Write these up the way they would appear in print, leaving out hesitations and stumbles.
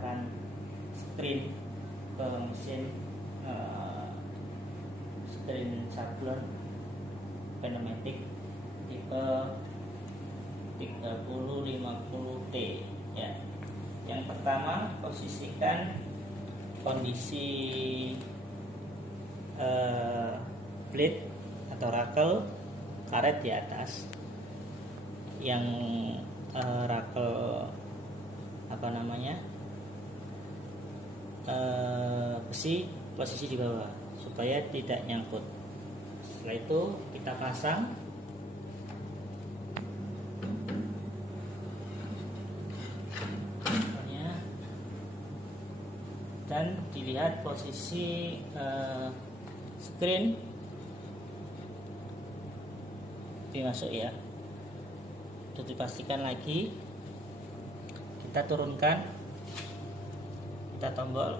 memasangkan screen ke mesin screen sablon pneumatic tipe 3050T ya. Yang pertama, posisikan kondisi blade atau rakel karet di atas, yang rakel besi posisi di bawah supaya tidak nyangkut. Setelah itu kita pasang dan dilihat posisi screen dimasuk ya. Untuk dipastikan lagi, kita turunkan, kita tombol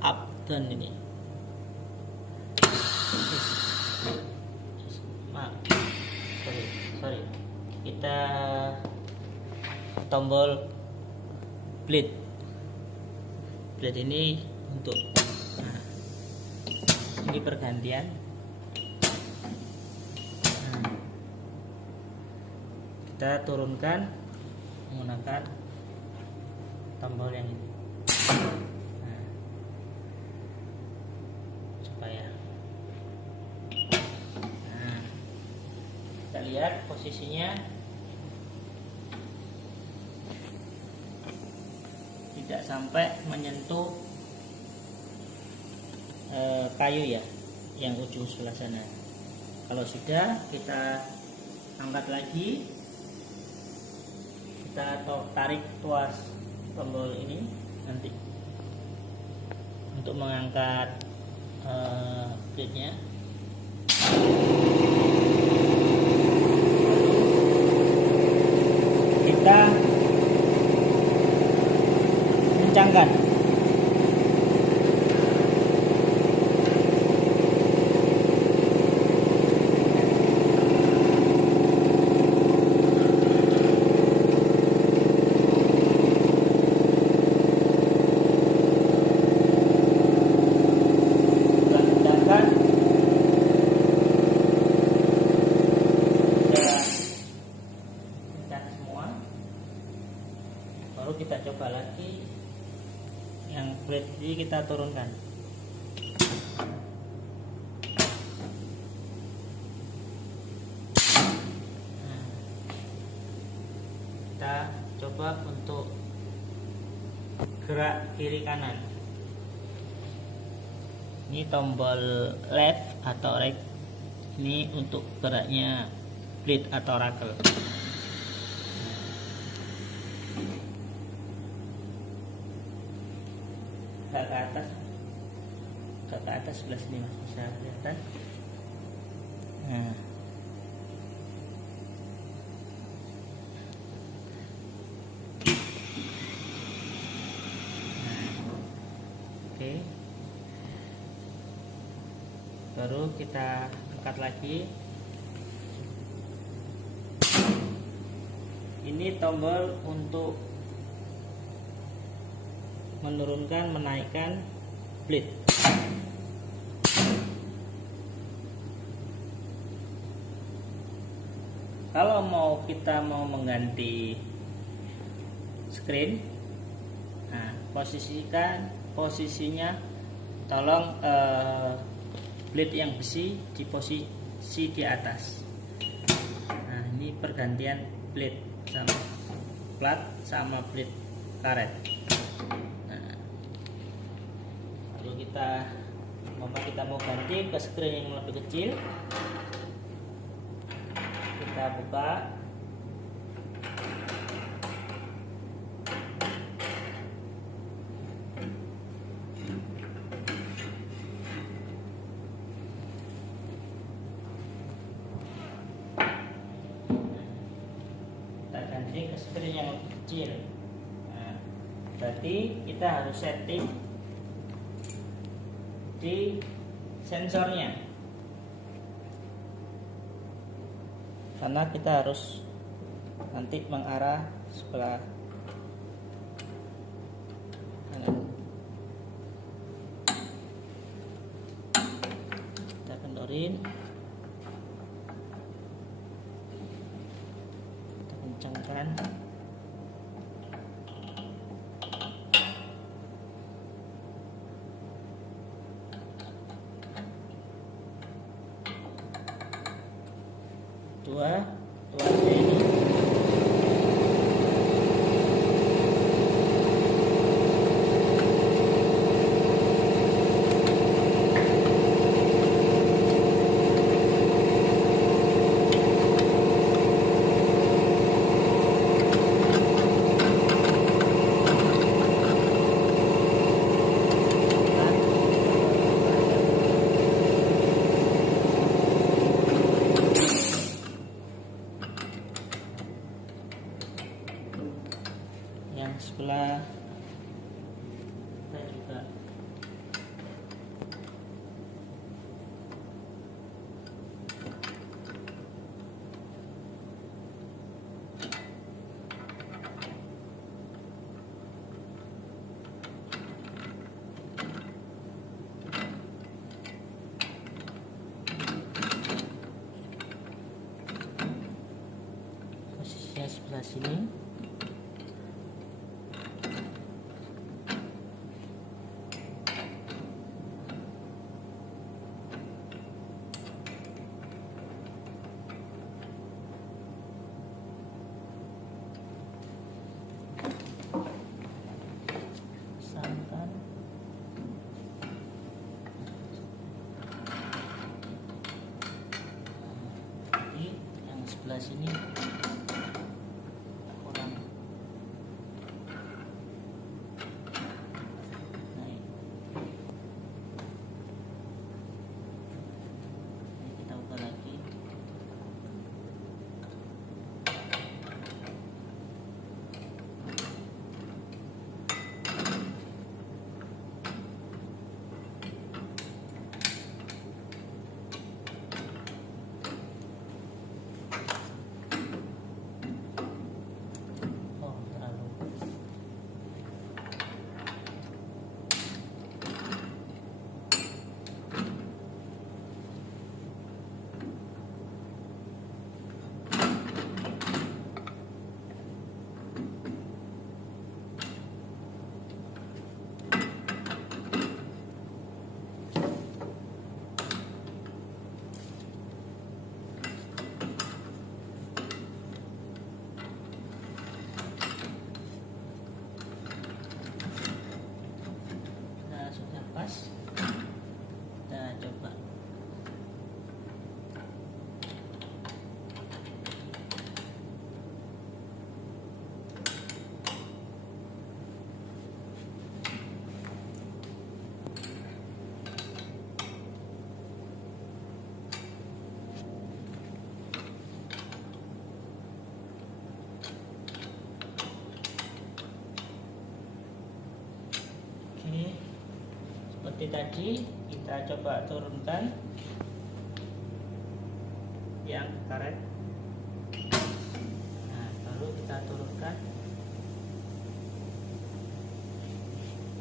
up dan ini sorry kita tombol blade ini untuk ini pergantian. Kita turunkan menggunakan tombol yang ini supaya kita lihat posisinya tidak sampai menyentuh kayu ya, yang ujung sebelah sana. Kalau sudah, kita angkat lagi, kita tarik tuas tombol ini nanti untuk mengangkat blade-nya. Kita kencangkan. Baru kita coba lagi yang blade ini, kita turunkan. Kita coba untuk gerak kiri kanan. Ini tombol left atau right, ini untuk geraknya blade atau rakel. Ke atas sebelah sini Mas, bisa kelihatan. Oke. Baru kita angkat lagi. Ini tombol untuk menurunkan, menaikkan blade. Kalau kita mau mengganti screen, posisinya tolong blade yang besi di posisi di atas. Nah, ini pergantian blade sama plat sama blade karet. Lalu kita mau ganti ke screen yang lebih kecil, kita buka. Kita ganti ke screen yang lebih kecil. Berarti kita harus setting di sensornya, karena kita harus nanti mengarah sebelah kencangin, kita kencangkan. Tuasnya ini yang sebelah kita juga posisinya sebelah sini. Yang sebelah sini kurang naik. Ini kita ubah lagi. Kita coba seperti tadi. Kita coba turunkan yang karet. Nah, baru kita turunkan,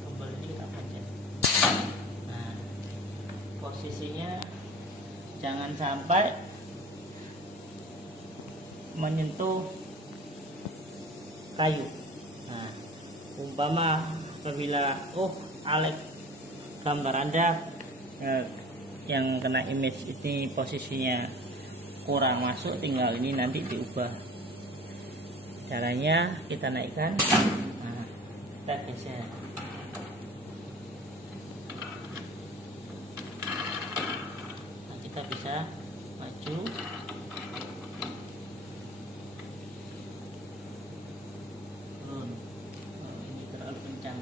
kembali kita pencet. Nah, posisinya jangan sampai menyentuh kayu. Nah, umpama apabila Alex gambar Anda yang kena image ini posisinya kurang masuk, tinggal ini nanti diubah. Caranya kita naikkan, nah, kita geser. Nah, kita bisa maju, turun. Ini terlalu kencang.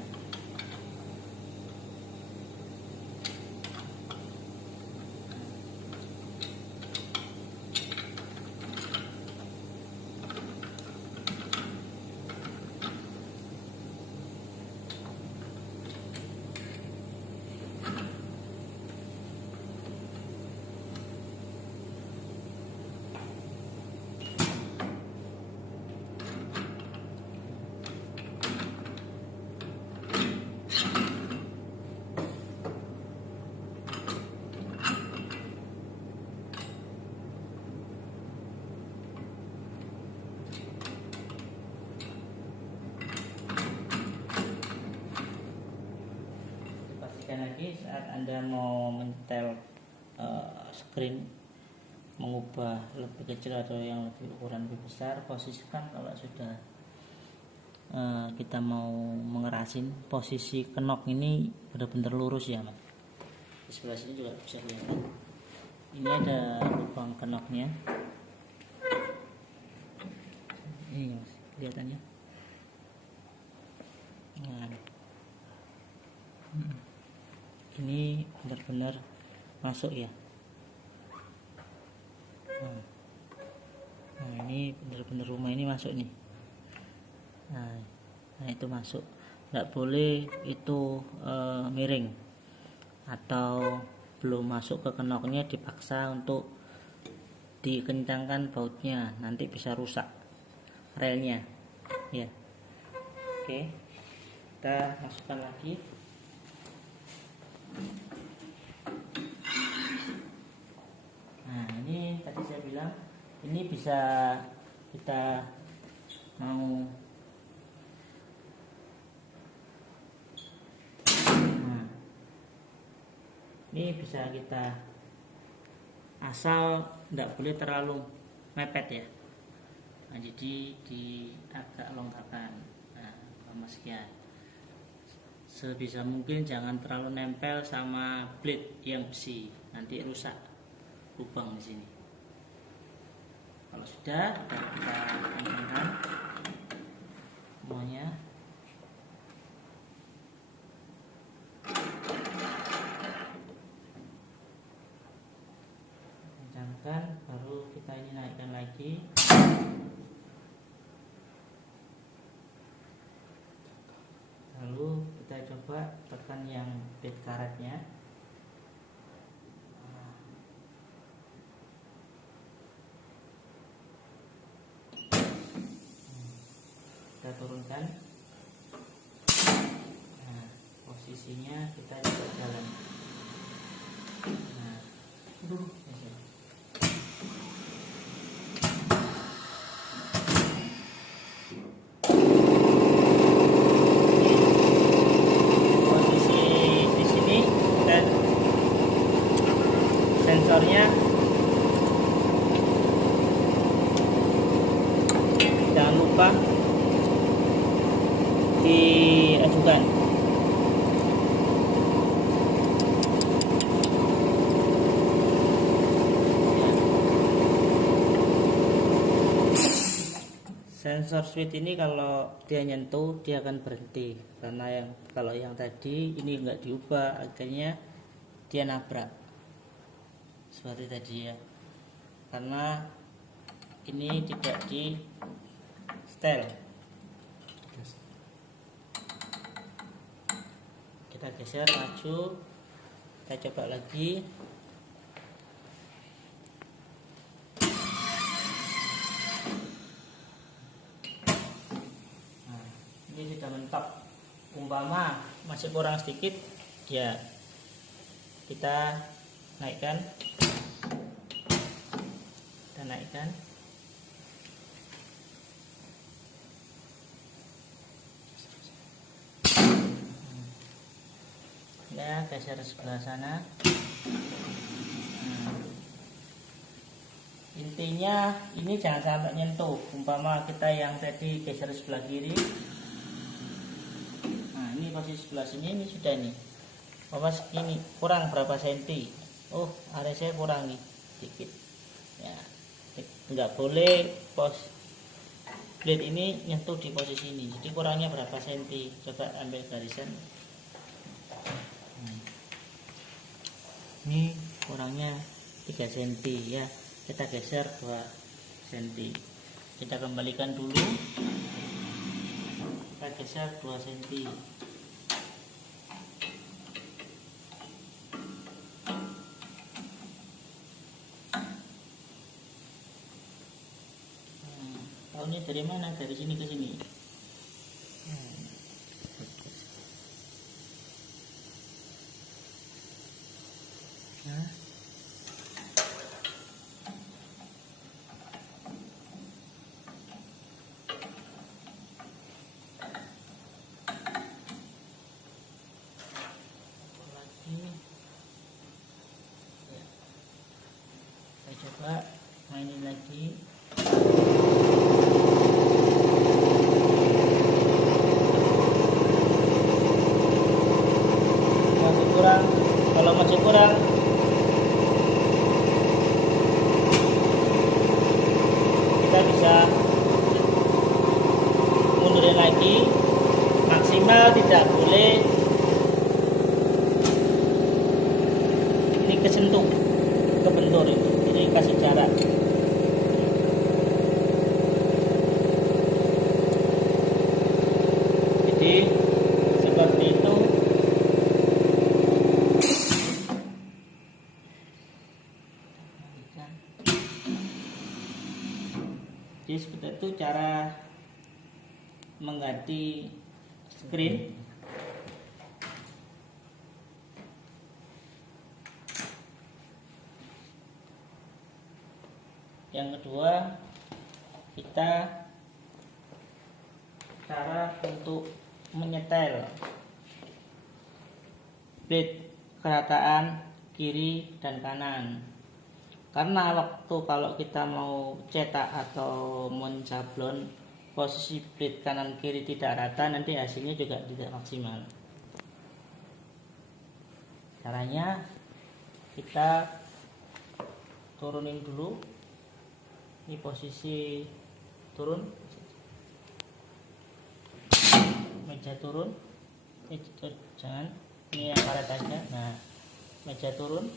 saat Anda mau menyetel screen, mengubah lebih kecil atau yang lebih ukuran lebih besar, posisikan kalau sudah kita mau mengerasin, posisi kenop ini benar-benar lurus ya Mas. Di sebelah sini juga bisa kelihatan, ini ada lubang kenopnya ini Mas, kelihatannya. Nah, ini benar-benar masuk ya. Nah, ini benar-benar rumah ini masuk nih. Nah itu masuk. Nggak boleh itu miring atau belum masuk ke kenoknya dipaksa untuk dikencangkan bautnya, nanti bisa rusak relnya ya. Oke, kita masukkan lagi. Nah ini tadi saya bilang ini bisa kita mau ini bisa kita asal tidak boleh terlalu mepet ya. Nah, jadi di agak longgarkan. Nah, sekian. Sebisa mungkin jangan terlalu nempel sama blade yang besi, nanti rusak lubang di sini. Kalau sudah kita kencangkan semuanya. Baru kita ini naikkan lagi. Lalu kita coba tekan yang bed karetnya. Kita turunkan. Nah, posisinya kita coba jalan. Nah, sensornya jangan lupa diajukan. Sensor switch ini kalau dia nyentuh dia akan berhenti, karena kalau yang tadi ini enggak diubah, akhirnya dia nabrak seperti tadi ya, karena ini tidak di setel. Kita geser maju, kita coba lagi. Nah, ini sudah mentok. Umpama masih kurang sedikit ya, kita naikkan. Ya, geser sebelah sana. Intinya ini jangan sampai nyentuh. Umpama kita yang tadi geser sebelah kiri, nah ini posisi sebelah sini, ini sudah nih segini, kurang berapa senti. Oh, area saya kurang nih dikit ya. Nggak boleh blade ini nyentuh di posisi ini, jadi kurangnya berapa senti, coba ambil garisan. Ini kurangnya 3 cm ya, kita geser 2 cm, kita kembalikan dulu, kita geser 2 cm. Tahu ini dari mana? Dari sini ke sini. Lagi mundurin lagi, maksimal tidak boleh ini kesentuh, kebentur itu, jadi kasih jarak. Jadi seperti itu. Jadi seperti itu cara mengganti screen. Yang kedua, kita cara untuk menyetel blade kerataan kiri dan kanan. Karena waktu kalau kita mau cetak atau mencablon, posisi blade kanan kiri tidak rata, nanti hasilnya juga tidak maksimal. Caranya kita turunin dulu. Ini posisi turun, meja turun, jangan, ini yang karet aja. Nah, meja turun.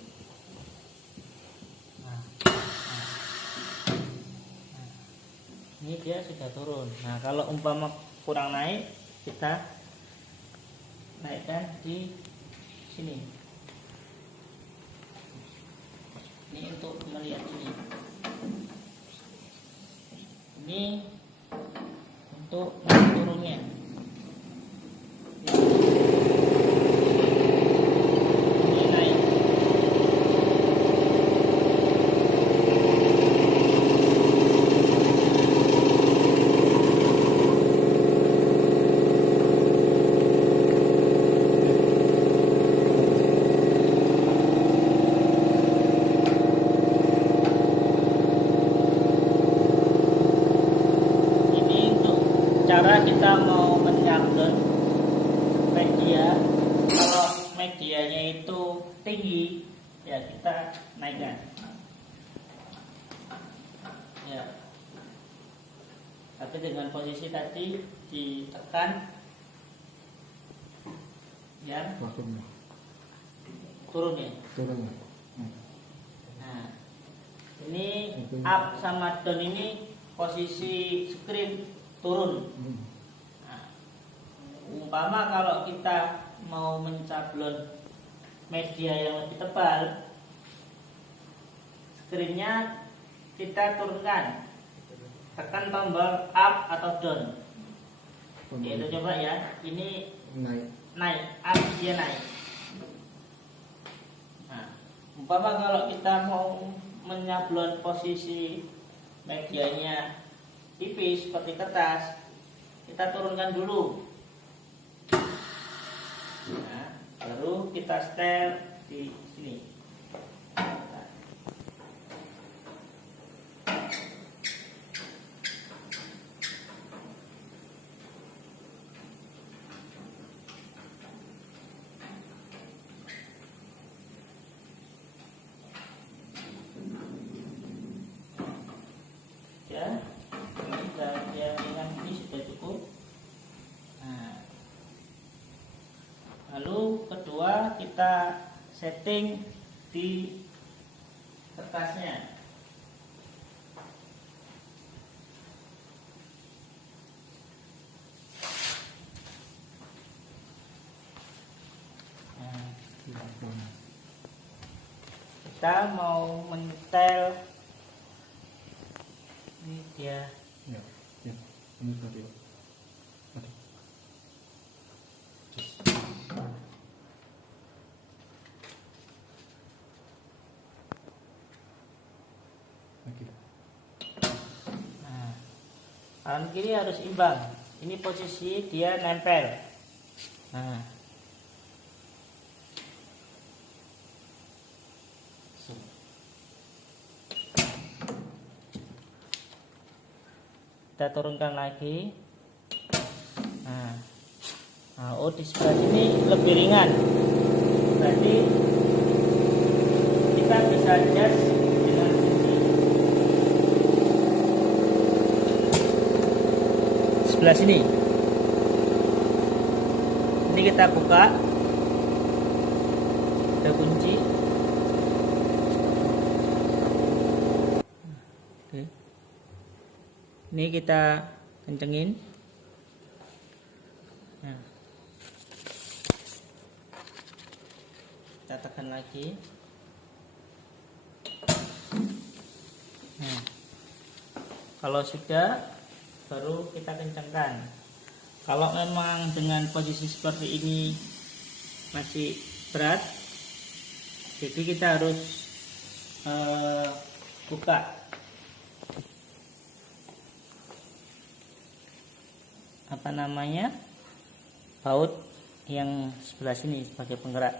Ini dia sudah turun. Nah, kalau umpama kurang naik, kita naikkan di sini. Ini untuk melihat ini. Ini untuk turunnya. Ini naik. Cara kita mau mencablon media, kalau medianya itu tinggi, ya kita naikkan. Ya. Tapi dengan posisi tadi ditekan, ya. Turun ya. Nah, ini up sama down ini posisi screen turun. Nah, umpama kalau kita mau mencablon media yang lebih tebal, screennya kita turunkan, tekan tombol up atau down. Itu coba ya, ini naik, up dia naik. Nah, umpama kalau kita mau menyablon posisi medianya tipis seperti kertas, kita turunkan dulu. Nah, baru kita setel di sini. Ya. Ini sudah cukup. Nah, lalu kedua kita setting di kertasnya. Nah, kita mau menyetel ini dia. Ini tadi. Nah, kanan kiri harus imbang. Ini posisi dia nempel. Nah, kita turunkan lagi. Nah, oh di sebelah sini lebih ringan, berarti kita bisa adjust dengan ini. sebelah sini. Ini kita buka, kita kunci. Oke. Ini kita kencengin. Nah. Kita tekan lagi. Nah. Kalau sudah, baru kita kencangkan. Kalau memang dengan posisi seperti ini masih berat, jadi kita harus buka baut yang sebelah sini sebagai penggerak.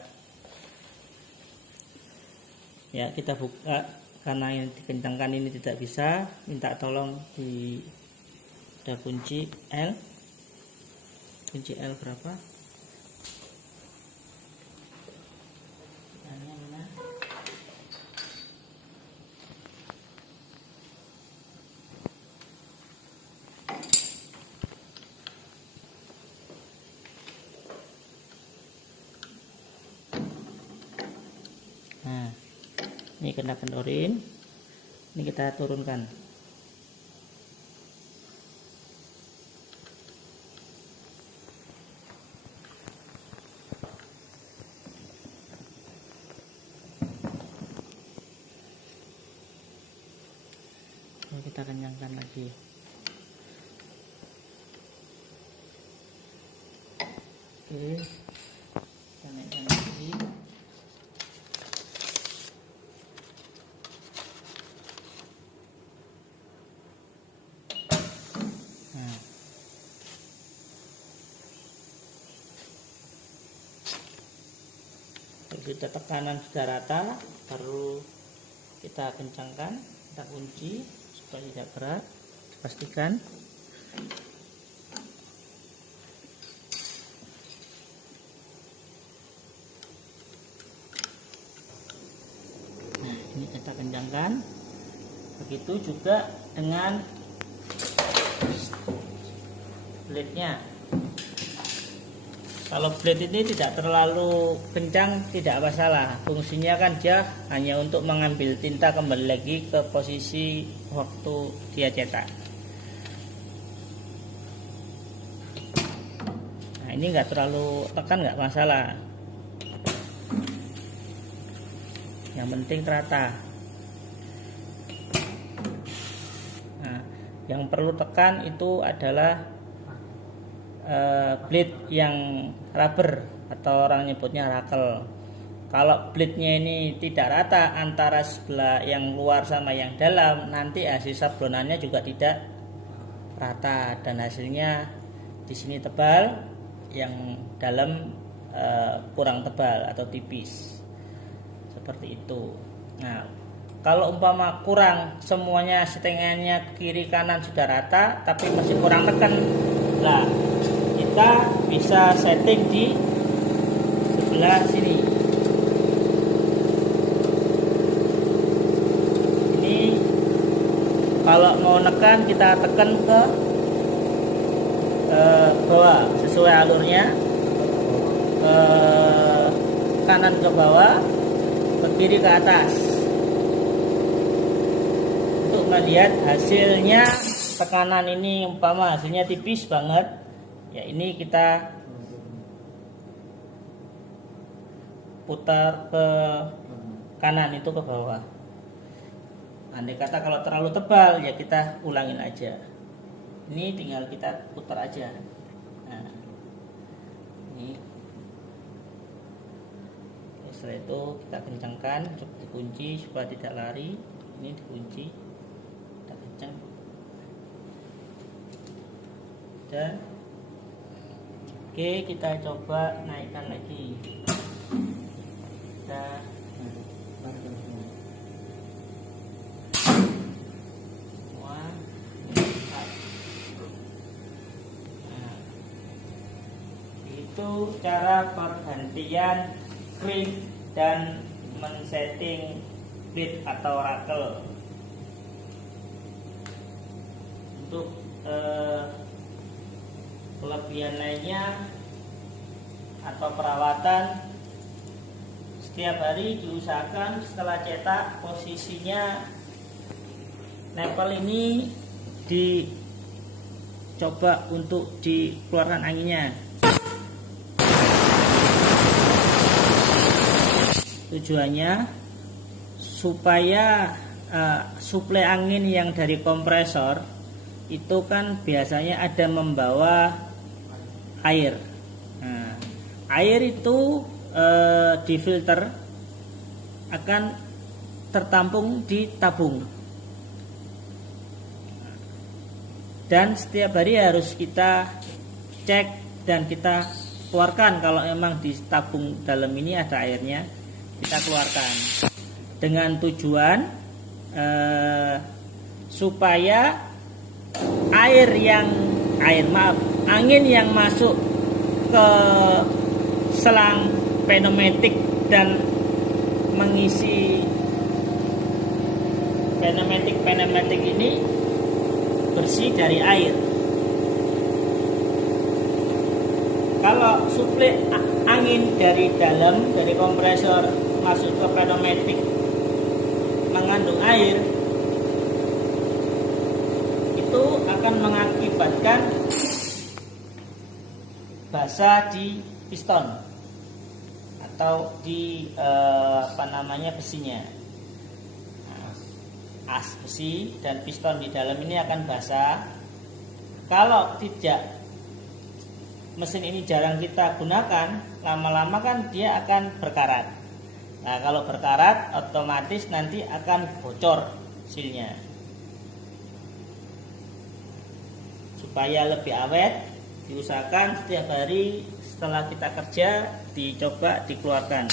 Ya, kita buka. Karena yang dikencangkan ini tidak bisa, minta tolong ada kunci L. Kunci L berapa? Mana? Nah, ini kena kendorin. Ini kita turunkan. Kita kencangkan lagi. Oke, kita naikkan lagi. Nah, kalau sudah tekanan sudah rata, baru kita kencangkan, kita kunci supaya tidak berat. Pastikan. Nah, ini kita kencangkan. Begitu juga dengan blade-nya. Kalau blade ini tidak terlalu kencang tidak masalah. Fungsinya kan dia hanya untuk mengambil tinta kembali lagi ke posisi waktu dia cetak. Nah, ini enggak terlalu tekan, enggak masalah. Yang penting rata. Nah, yang perlu tekan itu adalah blade yang rubber atau orang nyebutnya rakel. Kalau blade-nya ini tidak rata antara sebelah yang luar sama yang dalam, nanti hasil sablonannya juga tidak rata dan hasilnya di sini tebal, yang dalam kurang tebal atau tipis. Seperti itu. Nah, kalau umpama kurang semuanya setengahnya kiri kanan sudah rata tapi masih kurang tekan, lah kita bisa setting di sebelah sini. Ini kalau mau nekan kita tekan ke bawah sesuai alurnya, ke kanan ke bawah, ke kiri ke atas. Untuk melihat hasilnya, tekanan ini umpama hasilnya tipis banget, ya ini kita putar ke kanan, itu ke bawah. Andai kata kalau terlalu tebal ya kita ulangin aja. Ini tinggal kita putar aja. Nah, ini. Setelah itu kita kencangkan, coba dikunci supaya tidak lari. Ini dikunci, kita kencang. Dan oke, kita coba naikkan lagi. Kita itu cara pergantian crimp dan men-setting blade atau rakel. Untuk kelebihan lainnya atau perawatan, setiap hari diusahakan setelah cetak posisinya nempel ini dicoba untuk dikeluarkan anginnya. Tujuannya supaya suplai angin yang dari kompresor itu kan biasanya ada membawa air. Nah, air itu difilter akan tertampung di tabung. Dan setiap hari harus kita cek dan kita keluarkan kalau memang di tabung dalam ini ada airnya, kita keluarkan dengan tujuan supaya angin yang masuk ke selang pneumatik dan mengisi pneumatik ini bersih dari air. Kalau suplai angin dari dalam, dari kompresor masuk ke pneumatik mengandung air, itu akan mengakibatkan basah di piston atau di besinya. As besi dan piston di dalam ini akan basah. Kalau tidak, mesin ini jarang kita gunakan, lama-lama kan dia akan berkarat. Nah, kalau berkarat otomatis nanti akan bocor silnya. Supaya lebih awet, diusahakan setiap hari setelah kita kerja dicoba dikeluarkan.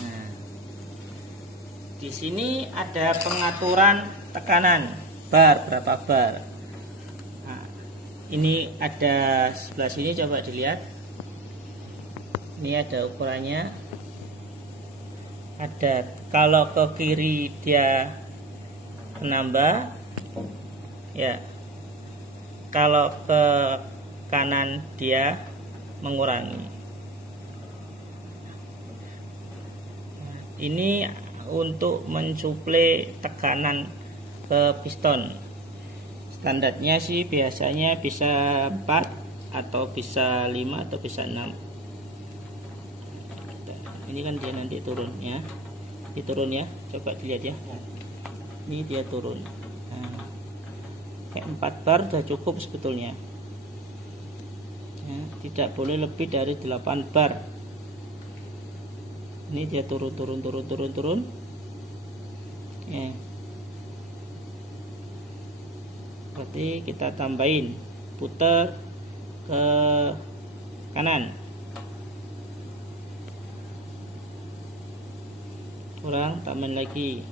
Nah, di sini ada pengaturan tekanan bar, berapa bar. Nah, ini ada sebelah sini, coba dilihat. Ini ada ukurannya. Ada, kalau ke kiri dia menambah, ya. Kalau ke kanan dia mengurangi. Ini untuk mensuplai tekanan ke piston. Standarnya sih biasanya bisa 4 atau bisa 5 atau bisa 6. Ini kan dia nanti turun ya. Diturun ya, coba dilihat ya. Ini dia turun. Nah, kayak 4 bar sudah cukup sebetulnya ya, tidak boleh lebih dari 8 bar. Ini dia turun ya. Berarti kita tambahin, putar ke kanan, kurang, tambahin lagi.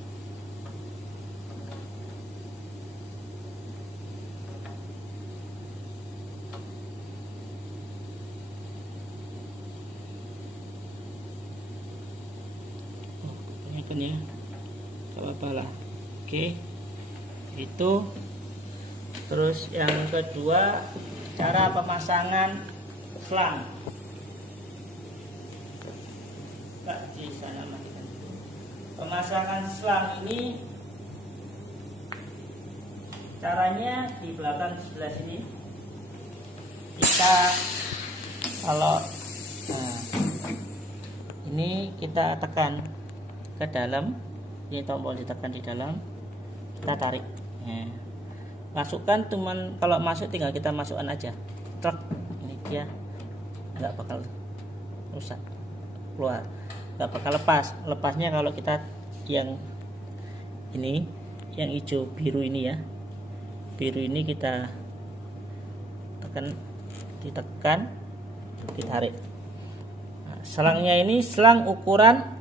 Ya, gak apa-apa lah. Oke, itu. Terus yang kedua, cara pemasangan selang. Di sana matikan. Pemasangan selang ini caranya di belakang sebelah sini. Kita kalau ini kita tekan ke dalam, ini tombol ditekan di dalam, kita tarik. Nah, masukkan, cuman kalau masuk tinggal kita masukkan aja. Truk, ini dia nggak bakal rusak, keluar, nggak bakal lepas. Lepasnya kalau kita yang ini, yang hijau biru ini ya, biru ini kita ditekan, ditarik. Nah, selangnya ini selang ukuran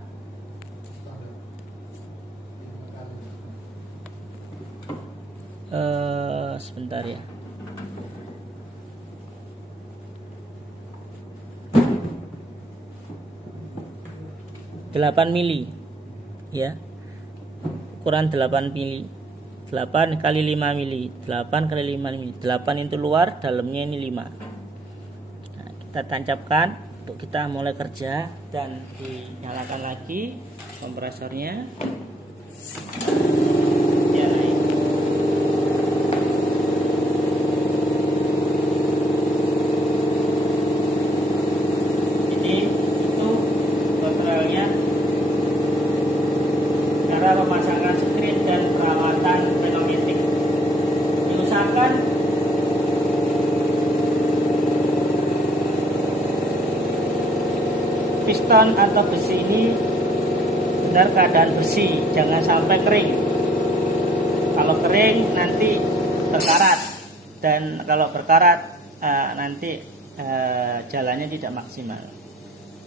sebentar ya. (8 mili) ya. Ukuran 8 mili. 8 kali 5 mili, 8 kali 5 mili, 8 itu luar, dalamnya ini 5. Nah, kita tancapkan untuk kita mulai kerja dan dinyalakan lagi kompresornya. Dia naik. Ini itu tutorialnya cara memasangkan screen dan perawatan pneumatik. Diusahakan piston atau besi ini benar keadaan bersih, jangan sampai kering. Kalau kering nanti berkarat, dan kalau berkarat nanti jalannya tidak maksimal.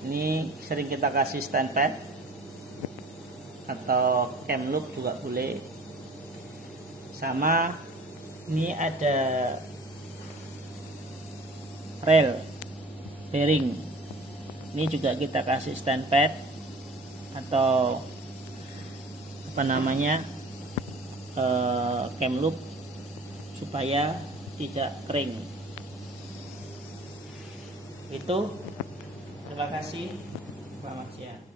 Ini sering kita kasih stand pad atau cam loop juga boleh. Sama ini ada rel bearing, ini juga kita kasih stand pad atau apa namanya cam loop supaya tidak kering. Itu terima kasih, selamat siang.